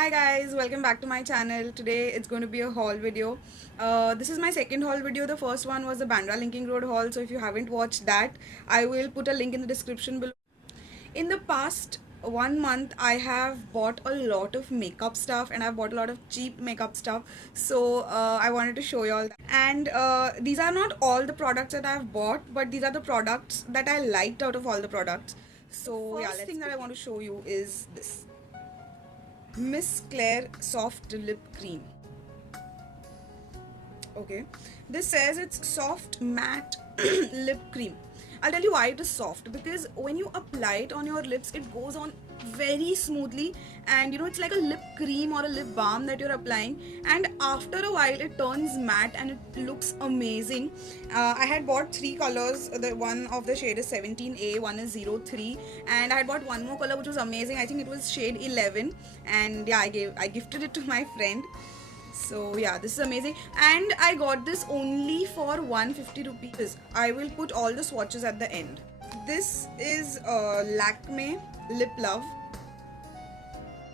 Hi guys, welcome back to my channel. Today it's going to be a haul video. This is my second haul video. The first one was the Bandra Linking Road haul. So if you haven't watched that, I will put a link in the description below. In the past 1 month, I have bought a lot of makeup stuff and I've bought a lot of cheap makeup stuff. So I wanted to show you all that. And these are not all the products that I've bought, but these are the products that I liked out of all the products. So yeah, first thing that I want to show you is this. Miss Claire Soft Lip Cream. Okay, this says it's soft matte lip cream. I'll tell you why it is soft, because when you apply it on your lips, it goes on very smoothly, and it's like a lip cream or a lip balm that you're applying, and after a while it turns matte and it looks amazing. I had bought 3 colors. The one of the shade is 17A, one is 03, and I had bought one more color which was amazing. I think it was shade 11, and yeah, I gifted it to my friend. So yeah, this is amazing, and I got this only for 150 rupees. I will put all the swatches at the end. This is Lakme Lip Love,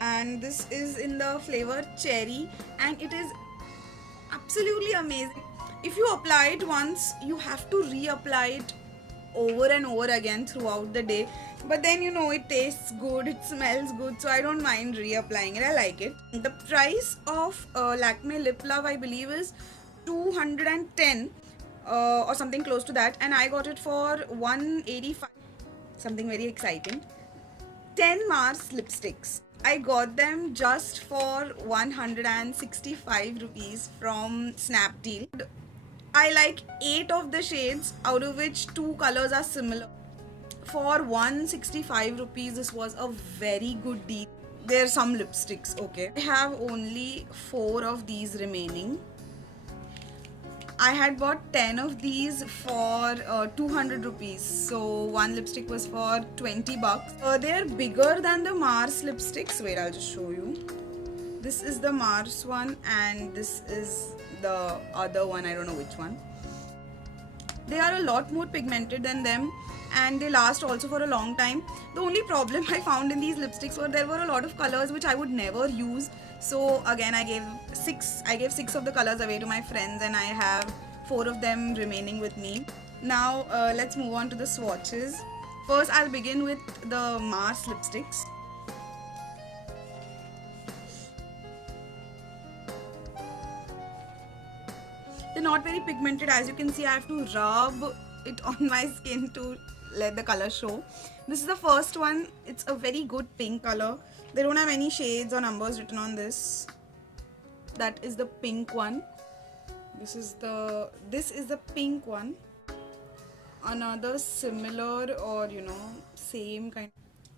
and this is in the flavor cherry, and it is absolutely amazing. If you apply it once, you have to reapply it over and over again throughout the day, but then it tastes good, it smells good, so I don't mind reapplying it. I like it. The price of Lakme Lip Love, I believe, is 210 or something close to that, and I got it for 185. Something very exciting. 10 Mars lipsticks. I got them just for 165 rupees from Snapdeal. I like 8 of the shades, out of which 2 colors are similar. For 165 rupees, this was a very good deal. There are some lipsticks, okay. I have only 4 of these remaining. I had bought 10 of these for 200 rupees. So one lipstick was for 20 bucks. They are bigger than the Mars lipsticks. Wait, I'll just show you. This is the Mars one, and this is the other one. I don't know which one. They are a lot more pigmented than them, and they last also for a long time. The only problem I found in these lipsticks were there were a lot of colors which I would never use. So again, I gave 6 of the colors away to my friends, and I have 4 of them remaining with me. Now let's move on to the swatches. First, I'll begin with the Mars lipsticks. They're not very pigmented. As you can see, I have to rub it on my skin to let the color show. This is the first one. It's a very good pink color. They don't have any shades or numbers written on this. That is the pink one. This is the pink one. Another similar or same kind.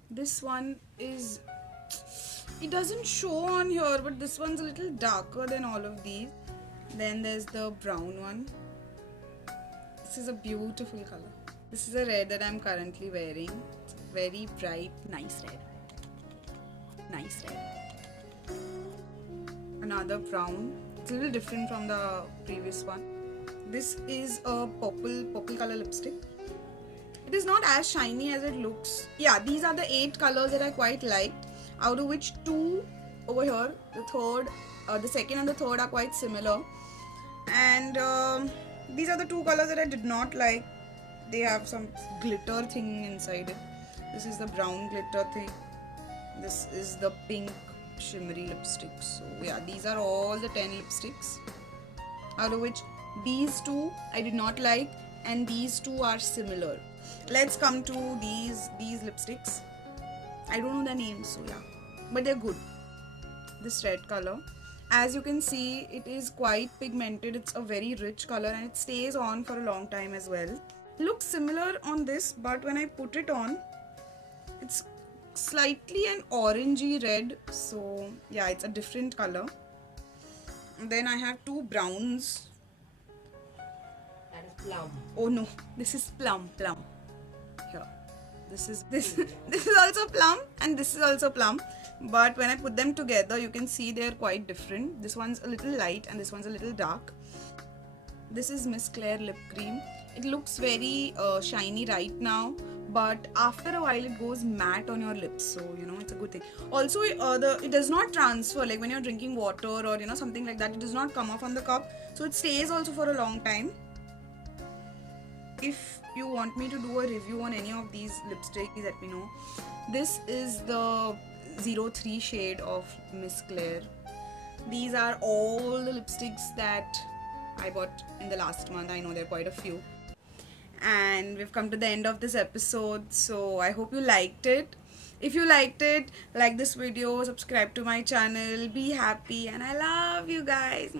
This one is, it doesn't show on here, but this one's a little darker than all of these. Then there's the brown one. This is a beautiful color. This is a red that I'm currently wearing. It's very bright, nice red. Nice red. Another brown. It's a little different from the previous one. This is a purple color lipstick. It is not as shiny as it looks. Yeah, these are the 8 colors that I quite liked, out of which 2 over here, the second and the third are quite similar. And these are the 2 colors that I did not like. They have some glitter thing inside it. This is the brown glitter thing. This is the pink shimmery lipstick. So yeah, these are all the 10 lipsticks, out of which these 2 I did not like, and these 2 are similar. Let's come to these lipsticks. I don't know the names, so yeah, but they're good. This red color, as you can see, it is quite pigmented. It's a very rich color, and it stays on for a long time as well. Looks similar on this, but when I put it on, it's slightly an orangey red. So yeah, it's a different color. And then I have 2 browns. That is plum. Oh no, this is plum. Here, this is also plum, and this is also plum. But when I put them together, you can see they're quite different. This one's a little light and this one's a little dark. This is Miss Claire Lip Cream. It looks very shiny right now, but after a while it goes matte on your lips, so you know it's a good thing. Also, it does not transfer, like when you're drinking water or you know something like that, it does not come off on the cup, so it stays also for a long time. If you want me to do a review on any of these lipsticks, please let me know. This is the 03 shade of Miss Claire. These are all the lipsticks that I bought in the last month. I know there are quite a few. And we've come to the end of this episode, so I hope you liked it. If you liked it, like this video, subscribe to my channel, be happy, and I love you guys.